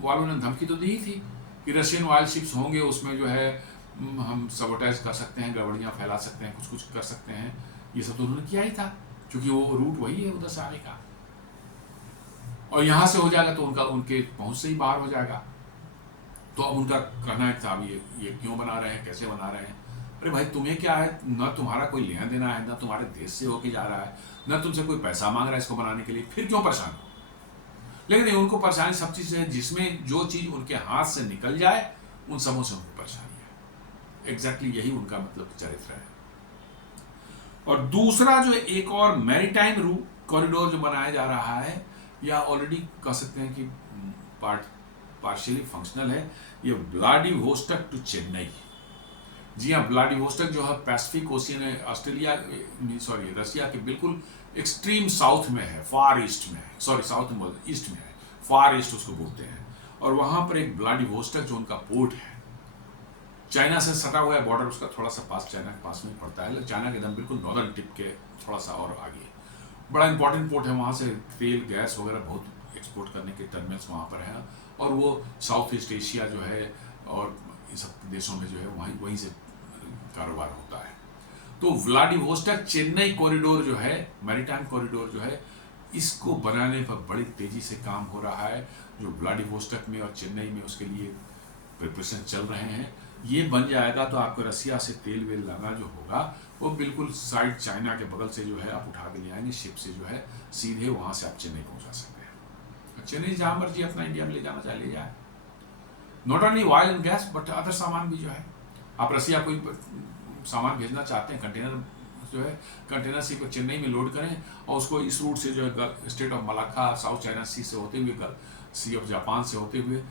वालों ने धमकी तो दी थी कि रशियन ऑयल शिप्स होंगे, उसमें जो है हम सबोटाइज कर सकते हैं, गड़बड़ियाँ फैला सकते हैं, कुछ कुछ कर सकते हैं। ये सब तो उन्होंने किया ही था, क्योंकि वो रूट वही है उधर से आने का, और यहाँ से हो जाएगा तो उनके पहुँच से ही बाहर हो जाएगा। तो अब उनका कहना है साहब ये क्यों बना रहे हैं, कैसे बना रहे हैं। अरे भाई तुम्हें क्या है, न तुम्हारा कोई लेना देना है, न तुम्हारे देश से होके जा रहा है, न तुमसे कोई पैसा मांग रहा है इसको बनाने के लिए, फिर क्यों परेशान हो। लेकिन उनको परेशानी सब चीज़ है, जिसमें जो चीज़ उनके हाथ से निकल जाए उन सबों से उनको परेशानी है। एग्जैक्टली यही उनका मतलब चरित्र है। और दूसरा जो एक और मैरीटाइम रूट कॉरिडोर जो बनाया जा रहा है, या ऑलरेडी कह सकते हैं कि पार्शियली फंक्शनल है, ये व्लादिवोस्टोक टू चेन्नई। जी हाँ, व्लादिवोस्टोक जो है पैसिफिक ओशियन है, रसिया के बिल्कुल एक्सट्रीम साउथ में है, फार ईस्ट में है, साउथ में ईस्ट में है, फार ईस्ट उसको बोलते हैं। और वहाँ पर एक व्लादिवोस्टोक जो उनका पोर्ट है, चाइना से सटा हुआ है बॉर्डर उसका, थोड़ा सा पास चाइना के पास में पड़ता है, चाइना के एकदम बिल्कुल नॉर्दर्न टिप के थोड़ा सा और आगे। बड़ा इंपॉर्टेंट पोर्ट है, वहाँ से तेल गैस वगैरह बहुत एक्सपोर्ट करने के टर्मिनल्स वहाँ पर हैं, और वो साउथ ईस्ट एशिया जो है और इन सब देशों में जो है वहीं से कारोबार होता है। तो व्लादिवोस्टोक चेन्नई कॉरिडोर जो है, मैरीटाइम कॉरिडोर जो है, इसको बनाने पर बड़ी तेजी से काम हो रहा है। जो व्लादिवोस्टोक में और चेन्नई में उसके लिए प्रिपरेशन चल रहे हैं। ये बन जाएगा तो आपको रसिया से तेल वेल लाना जो होगा वो बिल्कुल साइड चाइना के बगल से जो है आप उठा के ले आएंगे शिप से, जो है सीधे वहाँ से आप चेन्नई पहुँचा सकते हैं। चेन्नई जहाँ मर्जी अपना इंडिया में ले जाना चाहे ले जाए। Not only oil and gas but other सामान भी जो है, आप रसिया कोई सामान भेजना चाहते हैं, कंटेनर जो है कंटेनर शिप चेन्नई में लोड करें और उसको इस रूट से जो है state of Malacca South China sea से होते हुए सी ऑफ जापान से होते हुए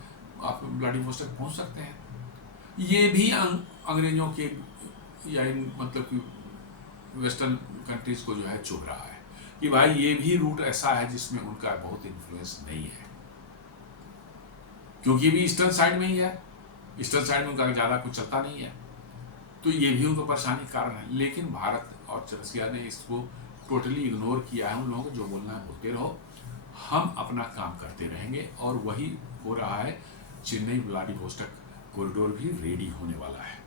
आप व्लादिवोस्टोक पहुँच सकते हैं। ये भी अंग्रेजों के या मतलब कि वेस्टर्न कंट्रीज को जो है चुभ रहा है कि भाई ये भी रूट ऐसा है जिसमें उनका बहुत इन्फ्लुएंस नहीं है, क्योंकि भी ईस्टर्न साइड में ही है, ईस्टर्न साइड में उनका ज़्यादा कुछ चलता नहीं है, तो ये भी उनको परेशानी का कारण है। लेकिन भारत और रसिया ने इसको टोटली इग्नोर किया है। उन लोगों को जो बोलना है बोलते रहो, हम अपना काम करते रहेंगे, और वही हो रहा है। चेन्नई व्लादिवोस्टोक कॉरिडोर भी रेडी होने वाला है।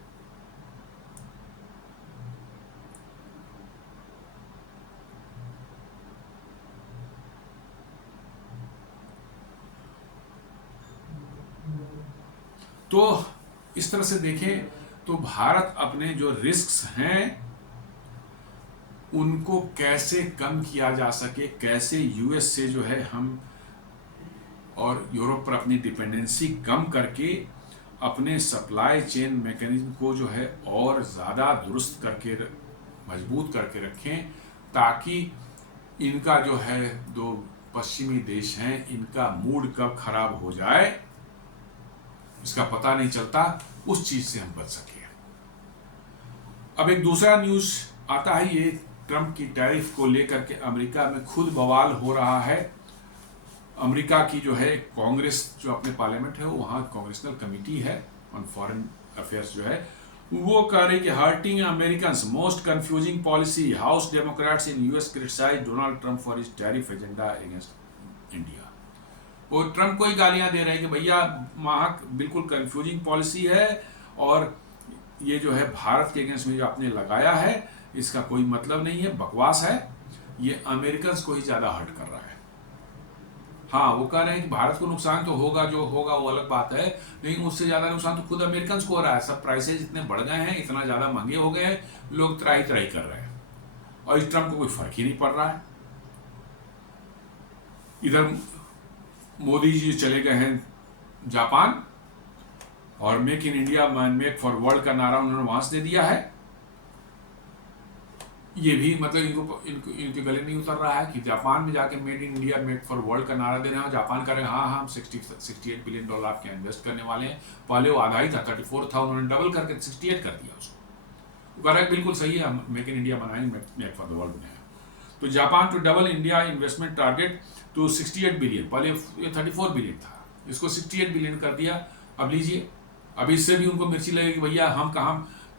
तो इस तरह से देखें तो भारत अपने जो रिस्क्स हैं उनको कैसे कम किया जा सके, कैसे यूएस से जो है हम और यूरोप पर अपनी डिपेंडेंसी कम करके अपने सप्लाई चेन मैकेनिज्म को जो है और ज़्यादा दुरुस्त करके मजबूत करके रखें, ताकि इनका जो है दो पश्चिमी देश हैं इनका मूड कब खराब हो जाए इसका पता नहीं चलता, उस चीज़ से हम बच सकें। अब एक दूसरा न्यूज़ आता है, ये ट्रंप की टैरिफ को लेकर के अमेरिका में खुद बवाल हो रहा है। अमेरिका की जो है कांग्रेस जो अपने पार्लियामेंट है, वहाँ कांग्रेसनल कमेटी है ऑन फॉरेन अफेयर्स जो है, वो कह रही कि hurting American most confusing policy, house Democrats in US criticize Donald Trump for his tariff agenda against India. वो ट्रंप को ही गालियां दे रहे हैं कि भैया वहाँ बिल्कुल कंफ्यूजिंग पॉलिसी है और ये जो है भारत के अगेंस्ट में जो आपने लगाया है इसका कोई मतलब नहीं है, बकवास है, ये अमेरिकन को ही ज़्यादा हर्ट कर रहा है। हाँ, वो कह रहे हैं कि भारत को नुकसान तो होगा, जो होगा वो अलग बात है, लेकिन उससे ज़्यादा नुकसान तो खुद अमेरिकन को हो रहा है। सब प्राइसेज इतने बढ़ गए हैं, इतना ज़्यादा महंगे हो गए हैं, लोग त्राही त्राही कर रहे हैं और इस ट्रंप को कोई फर्क ही नहीं पड़ रहा है। इधर मोदी जी चले गए हैं जापान और make in India make for world का नारा उन्होंने वहां से दे दिया है। ये भी मतलब इनके गले नहीं उतर रहा है कि जापान में जाके made in India made for world का नारा दे रहे हैं। जापान कह रहे हैं हाँ हम 68 बिलियन डॉलर आपके इन्वेस्ट करने वाले हैं। पहले वो आधा ही था, 34 था, उन्होंने डबल करके 68 कर दिया उसको। वो कह रहा है बिल्कुल सही है, हम मेक इन इंडिया बनाएंगे, मेक फॉर द वर्ल्ड बनाएंगे। तो Japan to double India investment target to 68 billion, पहले ये 34 बिलियन था, इसको 68 बिलियन कर दिया। अब लीजिए, अब इससे भी उनको मिर्ची लगेगी, भैया हम कहाँ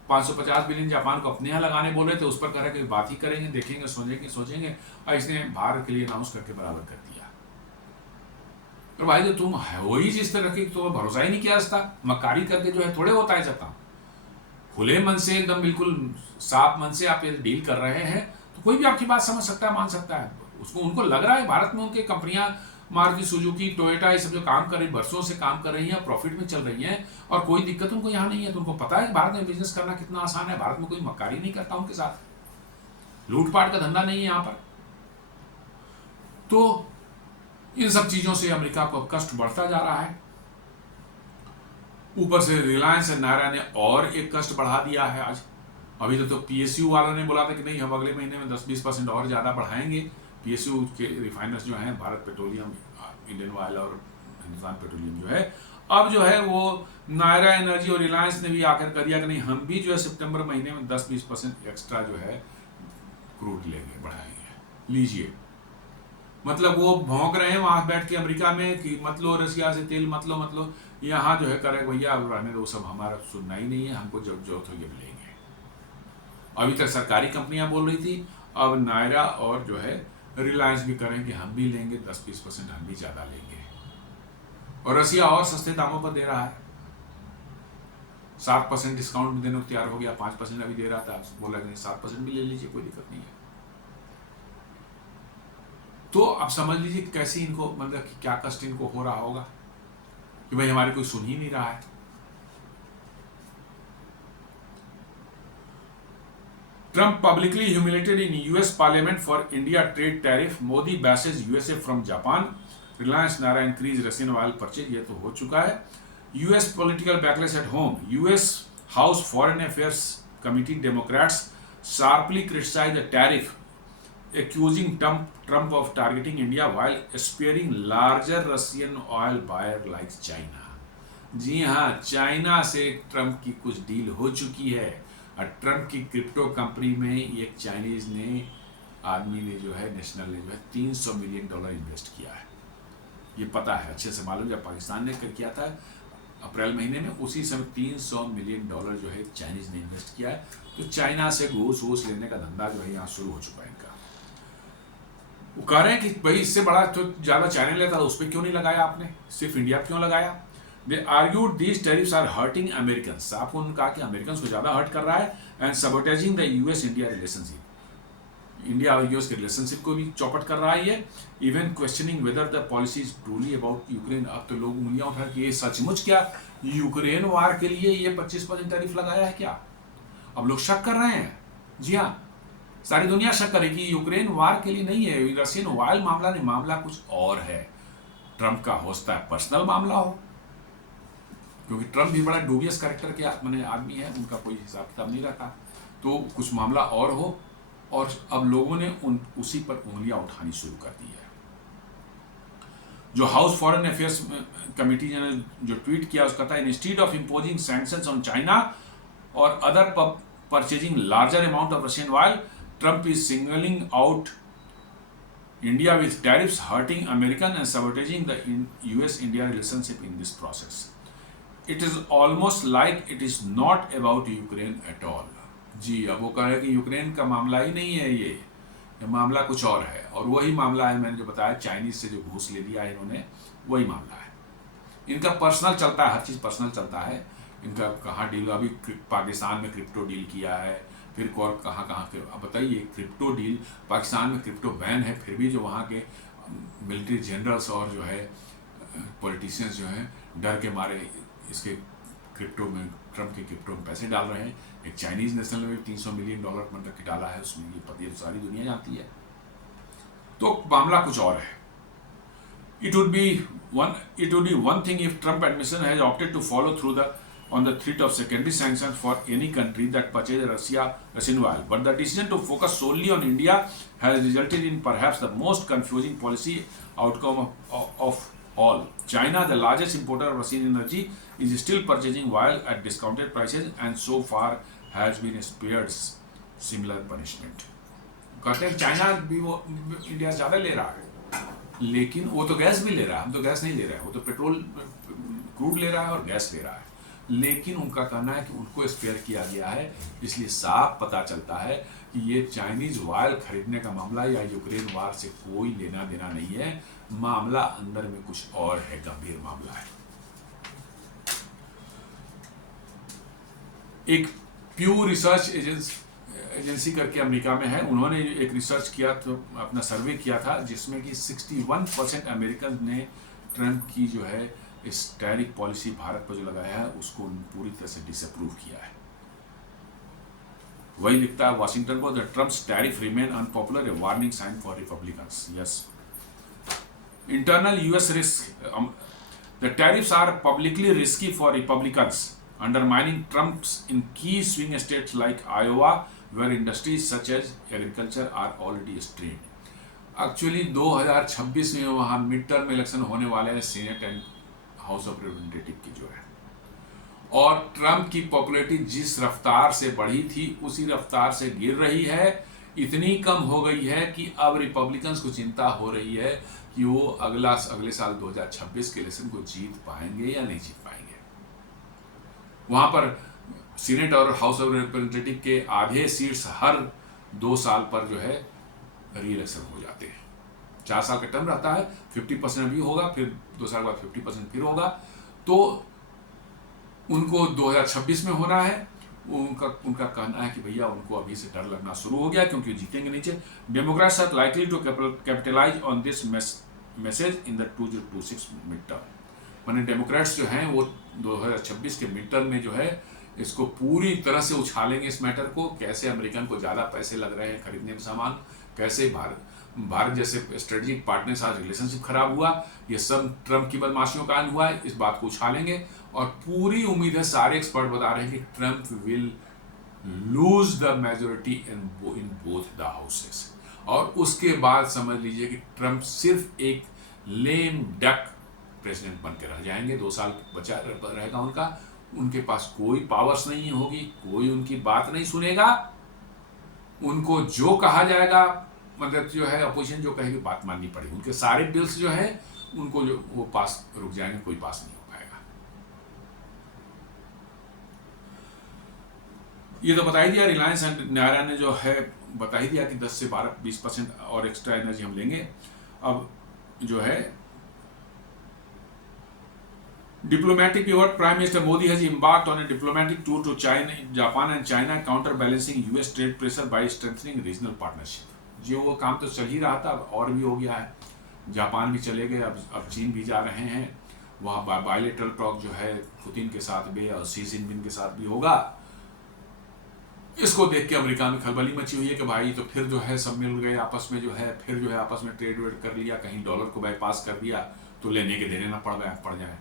550 बिलियन जापान को अपने यहाँ लगाने बोल रहे थे, उस पर कह रहे कि बात ही करेंगे, देखेंगे, सोचेंगे और इसने भारत के लिए अनाउंस करके बराबर कर दिया। तो भाई जो तुम हो ही जिस तरह की, तो भरोसा ही नहीं किया इसका, मक्कारी करके जो है थोड़े होता है जाता। खुले मन से एकदम बिल्कुल साफ मन से आप ये डील कर रहे हैं तो कोई भी आपकी बात समझ सकता है, मान सकता है। उसको उनको लग रहा है भारत में उनकी कंपनियां मारुति सुजुकी टोयोटा ये सब जो काम कर रही, बरसों से काम कर रही हैं, प्रॉफिट में चल रही हैं और कोई दिक्कत उनको यहाँ नहीं है। तो उनको पता है कि भारत में बिजनेस करना कितना आसान है, भारत में कोई मक्कारी नहीं करता उनके साथ, लूटपाट का धंधा नहीं है यहाँ पर। तो इन सब चीजों से अमेरिका को कष्ट बढ़ता जा रहा है। ऊपर से रिलायंस एंड नायरा ने और एक कष्ट बढ़ा दिया है आज। अभी तो PSU वालों ने बोला था कि नहीं हम अगले महीने में 10-20% और ज़्यादा बढ़ाएंगे। PSU के रिफाइनर्स जो हैं, भारत पेट्रोलियम, इंडियन ऑयल और हिंदुस्तान पेट्रोलियम जो है, अब जो है वो नायरा एनर्जी और रिलायंस ने भी आकर कर दिया कि नहीं हम भी जो है सितंबर महीने में 10-20% एक्स्ट्रा जो है क्रूड लेंगे, बढ़ाएंगे। लीजिए, मतलब वो भौंक रहे हैं वहां बैठ के अमेरिका में कि मत लो रसिया से तेल, मत लो। यहाँ जो है करे भैया अब रहने दो, सब हमारा सुनना ही नहीं है, हमको जब जरूरत होगी लेंगे। अभी तक सरकारी कंपनियां बोल रही थी, अब नायरा और जो है रिलायंस भी करें कि हम भी लेंगे 10-20%, हम भी ज़्यादा लेंगे। और रसिया और सस्ते दामों पर दे रहा है, 7% डिस्काउंट देने को तैयार हो गया, 5% अभी दे रहा था, बोला कि 7% भी ले लीजिए, कोई दिक्कत नहीं है। तो अब समझ लीजिए कैसे इनको, मतलब कि क्या कष्ट इनको हो रहा होगा कि भाई हमारी कोई सुन ही नहीं रहा है। Trump publicly humiliated in US Parliament for India trade tariff. Modi bashes USA from Japan. Reliance Naira increase Russian oil purchase. ये तो हो चुका है। US political backlash at home. US House Foreign Affairs Committee Democrats sharply criticized the tariff, accusing Trump of targeting India while sparing larger Russian oil buyer like China. जी हाँ, China से Trump की कुछ deal हो चुकी है और Trump की crypto company में एक चाइनीज आदमी ने जो है, नेशनल ने जो है $300 मिलियन इन्वेस्ट किया है। ये पता है, अच्छे से मालूम, जब पाकिस्तान ने किया था अप्रैल महीने में, उसी समय $300 मिलियन जो है चाइनीज ने इन्वेस्ट किया है। तो चाइना से घूस लेने का धंधा जो है यहाँ शुरू हो चुका है इनका। वो कह रहे हैं कि भाई इससे बड़ा तो ज़्यादा चाइना लेता था, उस पर क्यों नहीं लगाया आपने, सिर्फ इंडिया क्यों लगाया। They argued these tariffs are hurting Americans. आपको उन्होंने कहा कि अमेरिकन को ज़्यादा हर्ट कर रहा है and sabotaging the US-India relationship. India और यूएस के रिलेशनशिप को भी चौपट कर रहा है ये। Even questioning whether the policy is truly about Ukraine. अब तो लोग उंगलियां उठा कि ये सचमुच क्या यूक्रेन वार के लिए ये 25% टैरिफ लगाया है क्या। अब लोग शक कर रहे हैं। जी हाँ, सारी दुनिया शक करे कि यूक्रेन वार के लिए नहीं है, रशियन ऑयल मामला नहीं, मामला कुछ और है। ट्रंप का हो सकता है पर्सनल मामला हो, क्योंकि ट्रंप भी बड़ा डूबियस कैरेक्टर के आदमी है, उनका कोई हिसाब किताब नहीं रहता। तो कुछ मामला और हो, और अब लोगों ने उसी पर उंगलियां उठानी शुरू कर दी है। जो हाउस फॉरेन अफेयर्स कमेटी ने जो ट्वीट किया उसका था, instead of imposing sanctions on China और other purchasing larger amount of Russian oil, Trump is singling out India with tariffs hurting American and sabotaging the US-India relationship in this process. It is almost like it is not about Ukraine at all. जी, अब वो कह रहे हैं कि Ukraine का मामला ही नहीं है ये मामला कुछ और है, और वही मामला है मैंने जो बताया, चाइनीज से जो घूस ले लिया इन्होंने, वही मामला है। इनका पर्सनल चलता है, हर चीज़ पर्सनल चलता है इनका। कहाँ डील, अभी पाकिस्तान में क्रिप्टो डील किया है, फिर और कहाँ कहाँ के, अब बताइए क्रिप्टो डील, पाकिस्तान में क्रिप्टो बैन है, फिर भी जो वहाँ के मिलिट्री जनरल्स और जो है पॉलिटिशियंस जो हैं डर के मारे इसके क्रिप्टो में, ट्रम्प के क्रिप्टो में पैसे डाल रहे हैं। एक चाइनीज नेशनल ने भी $300 मिलियन मतलब के डाला है उसमें, ये पता तो सारी दुनिया जानती है। तो मामला कुछ और है। It would be one thing if Trump administration has opted to follow through on the threat of secondary sanctions for any country that purchases Russian oil, but the decision to focus solely on India has resulted in perhaps the most confusing policy outcome of all. China, the largest importer of Russian energy, is still purchasing oil at discounted prices and so far has been spared similar punishment. कहते हैं China भी वो India से ज़्यादा ले रहा है, लेकिन वो तो गैस भी ले रहा है, हम तो गैस नहीं ले रहे हैं, वो तो पेट्रोल क्रूड ले रहा है और गैस ले रहा है, लेकिन उनका कहना है कि उनको स्पेयर किया गया है। इसलिए साफ पता चलता है कि ये चाइनीज ऑयल खरीदने का मामला या यूक्रेन वार से कोई लेना देना नहीं है, मामला अंदर में कुछ और है, गंभीर मामला है। एक प्यू रिसर्च एजेंसी करके अमेरिका में है, उन्होंने एक रिसर्च किया, तो अपना सर्वे किया था, जिसमें कि 61% अमेरिकन ने ट्रम्प की जो है इस टैरिफ पॉलिसी भारत पर जो लगाया है उसको पूरी तरह से डिसअप्रूव किया है। वही लिखता है वाशिंगटन को, the Trump's tariff remain unpopular, a warning sign for Republicans. Yes, internal US risk, the tariffs are publicly risky for Republicans, undermining Trump's in key swing states like Iowa, where industries such as agriculture are already strained. Actually 2026 में वहाँ mid term election होने वाले हैं senate and house of representative की जो है, और Trump की पॉपुलैरिटी जिस रफ्तार से बढ़ी थी उसी रफ्तार से गिर रही है। इतनी कम हो गई है कि अब रिपब्लिकन्स को चिंता हो रही है कि वो अगले साल 2026 के इलेक्शन को जीत पाएंगे या नहीं जीत पाएंगे। वहाँ पर सीनेट और हाउस ऑफ रिप्रेजेंटेटिव के आधे सीट्स हर 2 साल पर जो है री इलेक्शन हो जाते हैं। 4 साल का टर्म रहता है, 50% अभी होगा, फिर 2 साल बाद 50% फिर होगा, तो उनको 2026 में होना है। उनका कहना है कि भैया उनको अभी से डर लगना शुरू हो गया क्योंकि जीतेंगे नीचे। Democrats are likely to capitalize on this message in the 2026 midterm. माने डेमोक्रेट्स जो हैं वो 2026 के मिड टर्म में जो है इसको पूरी तरह से उछालेंगे इस मैटर को, कैसे अमेरिकन को ज़्यादा पैसे लग रहे हैं खरीदने में सामान, कैसे भारत जैसे स्ट्रेटेजिक पार्टनर साथ रिलेशनशिप खराब हुआ, ये सब ट्रम्प की बदमाशियों का कारण हुआ है, इस बात को उछालेंगे। और पूरी उम्मीद है, सारे एक्सपर्ट बता रहे हैं कि Trump will lose the majority in both the houses, और उसके बाद समझ लीजिए कि ट्रम्प सिर्फ एक लेम डक प्रेसिडेंट बन के रह जाएंगे। 2 साल बचा रहेगा उनके पास कोई पावर्स नहीं होगी, कोई उनकी बात नहीं सुनेगा, उनको जो कहा जाएगा, मतलब जो है अपोजिशन जो कहेगी बात माननी पड़ेगी। उनके सारे बिल्स जो है उनको जो वो पास रुक जाएंगे, कोई पास नहीं हो पाएगा। ये तो बता ही दिया, रिलायंस एंड नायरा ने जो है बता ही दिया कि 10 से 12-20% और एक्स्ट्रा एनर्जी हम लेंगे। अब जो है Diplomatic pivot, Prime Minister Modi has embarked on a diplomatic tour to China, Japan and China, counterbalancing US trade pressure by strengthening regional partnership. जो वो काम तो चल ही रहा था, अब और भी हो गया है। जापान भी चले गए, अब चीन भी जा रहे हैं, वहाँ बायलेटरल टॉक जो है पुतिन के साथ भी और शी जिनपिंग के साथ भी होगा। इसको देख के अमेरिका में खलबली मची हुई है कि भाई तो फिर जो है सब मिल गए आपस में, जो है फिर जो है आपस में ट्रेड वेड कर लिया, कहीं डॉलर को बाईपास कर दिया तो लेने के देने ना पड़ जाए।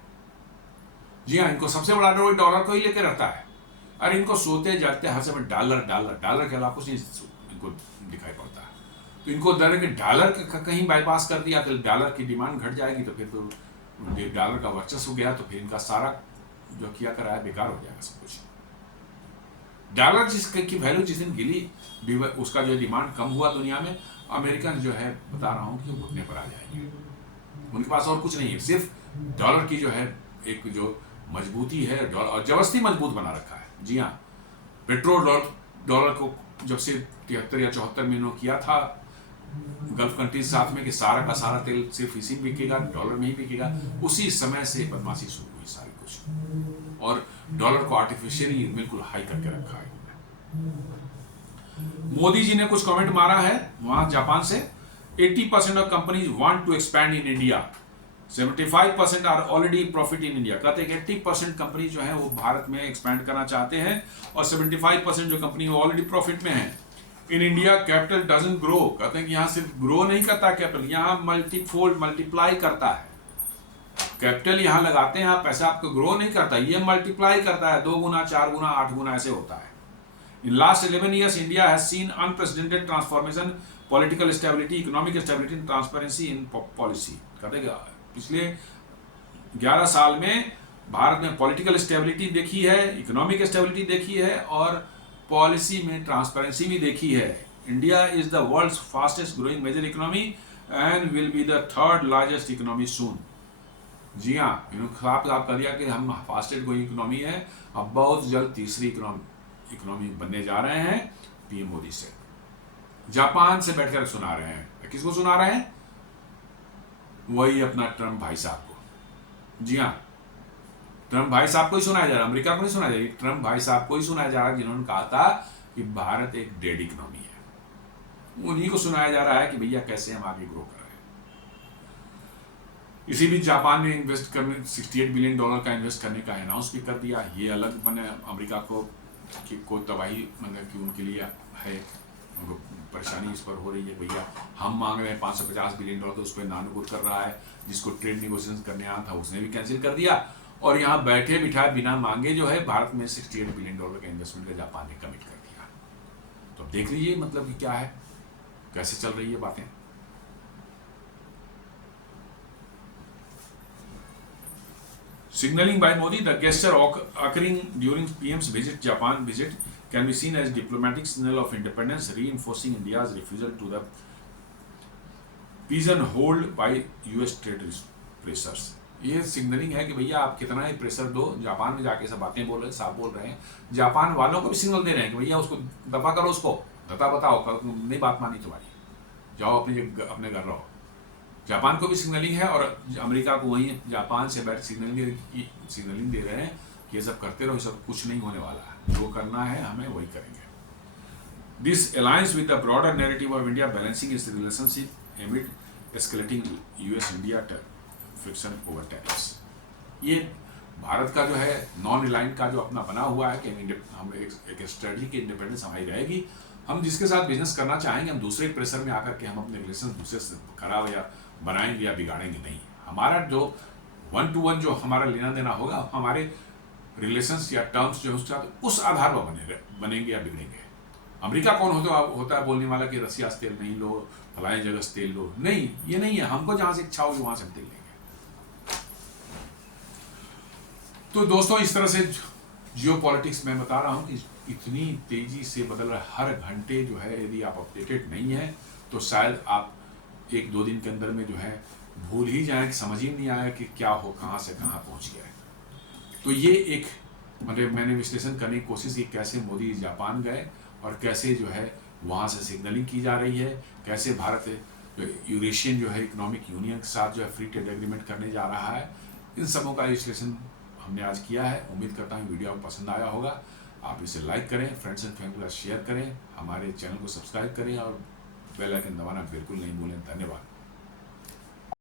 जी हाँ, इनको सबसे बड़ा डर डॉलर को ही लेकर रहता है। अरे इनको सोते जागते हर समय डॉलर के अलावा कुछ नहीं इनको दिखाई पड़ता है। तो इनको डर है कि डॉलर कहीं बाईपास कर दिया तो डॉलर की डिमांड घट जाएगी, तो फिर तो डॉलर का वर्चस्व गया, तो फिर इनका सारा जो किया कराया बेकार हो जाएगा सब कुछ। डॉलर की वैल्यू जिस दिन गिरी, उसका जो डिमांड कम हुआ दुनिया में, अमेरिकन जो है बता रहा हूँ कि वो घुटने पर आ जाएंगे। उनके पास और कुछ नहीं है, सिर्फ डॉलर की जो है एक जो मजबूती है, डॉलर और जबरदस्ती मजबूत बना रखा है। जी हाँ, पेट्रोल डॉलर को जब से 73 या 74 में इन्होंने किया था गल्फ कंट्रीज साथ में कि सारा का सारा तेल सिर्फ इसी में बिकेगा, डॉलर में ही बिकेगा, उसी समय से बदमाशी शुरू हुई सारी कुछ, और डॉलर को आर्टिफिशियली बिल्कुल हाई करके रखा है। मोदी जी ने कुछ कमेंट मारा है वहां जापान से। 80% of companies want to expand in India, 75% are already profit in India. कहते हैं कि 80% कंपनी जो है वो भारत में एक्सपैंड करना चाहते हैं और 75% जो कंपनी वो ऑलरेडी प्रॉफिट में है। In India capital doesn't grow, कहते हैं कि यहाँ सिर्फ ग्रो नहीं करता कैपिटल, यहाँ मल्टीफोल्ड मल्टीप्लाई करता है। कैपिटल यहाँ लगाते हैं आप, पैसा आपको ग्रो नहीं करता, ये मल्टीप्लाई करता है, 2 गुना 4 गुना 8 गुना ऐसे होता है। In last 11 years, India has seen unprecedented transformation, political stability, economic stability, and transparency in policy. कहते हैं पिछले 11 साल में भारत में पॉलिटिकल स्टेबिलिटी देखी है, इकोनॉमिक स्टेबिलिटी देखी है और पॉलिसी में ट्रांसपेरेंसी भी देखी है। India is the world's fastest growing major economy and will be the 3rd largest economy soon. जी हाँ, इन्होंने आप कर दिया कि हम फास्टेस्ट ग्रोइंग इकोनॉमी है, अब बहुत जल्द तीसरी इकोनॉमी बनने जा रहे हैं पीएम मोदी से। जापान से बैठकर सुना रहे हैं, किसको सुना रहे हैं? वही अपना ट्रम्प भाई साहब को। जी हाँ, ट्रम्प भाई साहब को ही सुनाया जा रहा है, अमेरिका को नहीं सुनाया जा रहा, ट्रम्प भाई साहब को ही सुनाया जा रहा है, जिन्होंने कहा था कि भारत एक डेड इकोनॉमी है। उन्हीं को सुनाया जा रहा है कि भैया कैसे हम आगे ग्रो कर रहे हैं। इसी बीच जापान ने इन्वेस्ट करने $68 बिलियन का इन्वेस्ट करने का अनाउंस भी कर दिया। ये अलग बने अमेरिका को कि कोई तबाही मतलब कि उनके लिए है, उनको परेशानी इस पर हो रही है। भैया हम मांग रहे हैं $550 बिलियन, तो उस पर नानुकुर कर रहा है। जिसको ट्रेड नेगोशिएशन करने आया था उसने भी कैंसिल कर दिया, और यहाँ बैठे बिठाए बिना मांगे जो है भारत में $68 बिलियन का इन्वेस्टमेंट का जापान ने कमिट कर दिया। तो देख लीजिए मतलब कि क्या है, कैसे चल रही है बातें। Signaling by Modi, the gesture occurring during PM's Japan visit can be seen as diplomatic signal of independence, reinforcing India's refusal to the pigeonholed by US trade pressures. ये सिग्नलिंग है कि भैया आप कितना ही प्रेशर दो, जापान में जाके सब बातें बोल रहे हैं, साफ बोल रहे हैं, जापान वालों को भी सिग्नल दे रहे हैं कि भैया उसको दफा करो, उसको दता बताओ, नहीं बात मानी तुम्हारी, जाओ अपने घर रहो। जापान को भी सिग्नलिंग है और अमेरिका को वहीं जापान से बैठ सिग्नलिंग दे रहे हैं कि ये सब करते रहो, सब कुछ नहीं होने वाला है, जो करना है हमें वही करेंगे। This alliance with the broader narrative of India balancing it's relationship एमिड escalating US India friction over tariffs. ये भारत का जो है नॉन अलाइंड का जो अपना बना हुआ है कि हम एक स्ट्रेटजी की इंडिपेंडेंस हमारी रहेगी, हम जिसके साथ बिजनेस करना चाहेंगे हम दूसरे प्रेशर में आकर के हम अपने रिलेशन दूसरे से खराब या बनाएंगे या बिगाड़ेंगे नहीं। हमारा जो 1 to 1 जो हमारा लेना देना होगा, हमारे रिलेशंस या टर्म्स जो है उस आधार पर बनेंगे या बिगड़ेंगे। अमेरिका कौन होता है बोलने वाला कि रसिया से तेल नहीं लो, फलाने जगह से तेल लो, नहीं, ये नहीं है। हमको जहां से इच्छा होगी वहां से हम तेल लेंगे। तो दोस्तों इस तरह से जियो पॉलिटिक्स मैं बता रहा हूं कि इतनी तेजी से बदल रहा है, हर घंटे जो है यदि आप अपडेटेड नहीं है तो शायद आप 1-2 दिन के अंदर में जो है भूल ही जाएं, कि समझ ही नहीं आया कि क्या हो, कहाँ से कहाँ पहुँच गया है। तो ये एक मतलब मैंने विश्लेषण करने की कोशिश की कैसे मोदी जापान गए और कैसे जो है वहाँ से सिग्नलिंग की जा रही है, कैसे भारत जो यूरेशियन जो है इकोनॉमिक यूनियन के साथ जो है फ्री ट्रेड एग्रीमेंट करने जा रहा है। इन सबों का विश्लेषण हमने आज किया है। उम्मीद करता हूँ वीडियो आपको पसंद आया होगा। आप इसे लाइक करें, फ्रेंड्स एंड फैमिली के साथ शेयर करें, हमारे चैनल को सब्सक्राइब करें और बेल आइकन दबाना बिल्कुल नहीं भूलें। धन्यवाद।